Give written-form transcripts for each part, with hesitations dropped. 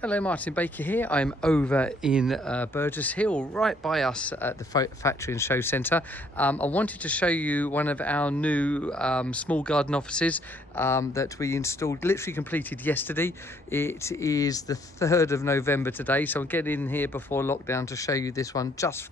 Hello, Martin Baker here. I'm over in Burgess Hill, right by us at the Factory and Show Centre. I wanted to show you one of our new small garden offices that we installed, literally completed yesterday. It is the 3rd of November today, so I'm getting in here before lockdown to show you this one just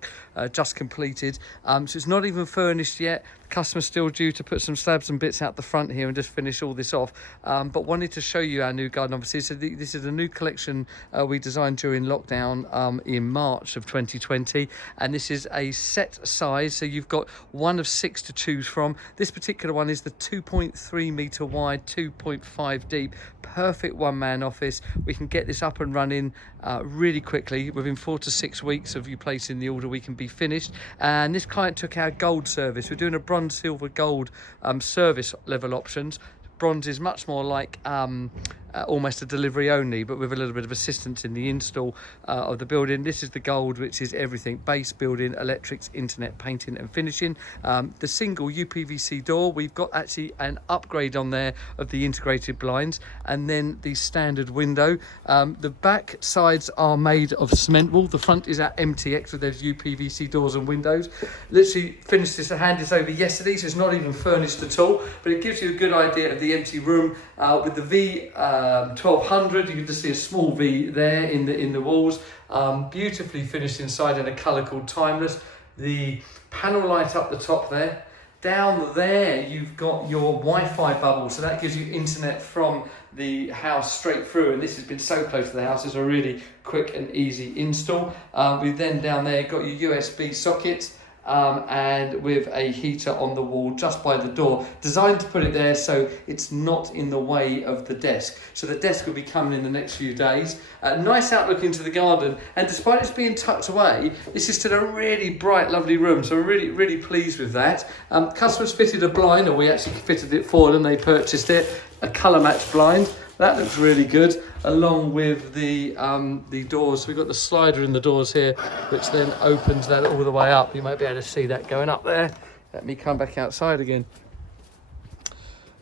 completed. So it's not even furnished yet. The customer's still due to put some slabs and bits out the front here and just finish all this off. But wanted to show you our new garden offices. So this is a new collection we designed during lockdown in March of 2020, and this is a set size, so you've got one of 6 to choose from. This particular one is the 2.3 metre wide, 2.5 deep, perfect one-man office. We can get this up and running really quickly. Within 4 to 6 weeks of you placing the order, we can be finished. And this client took our gold service. We're doing a bronze, silver, gold service level options. Bronze is much more like almost a delivery only, but with a little bit of assistance in the install of the building. This is the gold, which is everything: base, building, electrics, internet, painting and finishing. The single UPVC door, we've got actually an upgrade on there of the integrated blinds, and then the standard window. The back sides are made of cement wool. The front is at MTX with those UPVC doors and windows. Literally finished this, hand this over yesterday, so it's not even furnished at all, but it gives you a good idea of the empty room. With the V 1200, you can just see a small V there in the walls. Beautifully finished inside in a colour called Timeless. The panel light up the top there. Down there you've got your Wi-Fi bubble, so that gives you internet from the house straight through, and this has been so close to the house, it's a really quick and easy install. We've then down there got your USB sockets, and with a heater on the wall just by the door, designed to put it there so it's not in the way of the desk. So the desk will be coming in the next few days. Nice outlook into the garden, and despite it's being tucked away, this is still a really bright, lovely room, so I'm really pleased with that. Customers fitted a blind, or we actually fitted it for them, they purchased it, a colour match blind. That looks really good, along with the doors. We've got the slider in the doors here, which then opens that all the way up. You might be able to see that going up there. Let me come back outside again.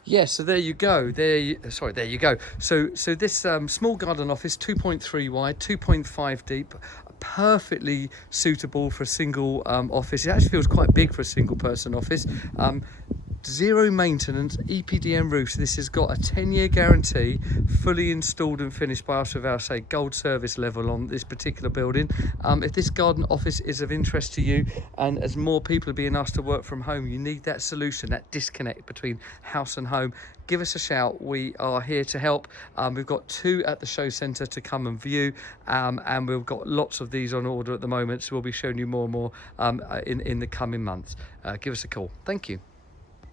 Yes, so there you go. There you go. So this small garden office, 2.3 wide, 2.5 deep, perfectly suitable for a single office. It actually feels quite big for a single person office. Zero maintenance, EPDM roofs. This has got a 10-year guarantee, fully installed and finished by us with our, say, gold service level on this particular building. If this garden office is of interest to you, and as more people are being asked to work from home, you need that solution, that disconnect between house and home, give us a shout. We are here to help. We've got 2 at the show centre to come and view, and we've got lots of these on order at the moment, so we'll be showing you more and more in the coming months. Give us a call. Thank you.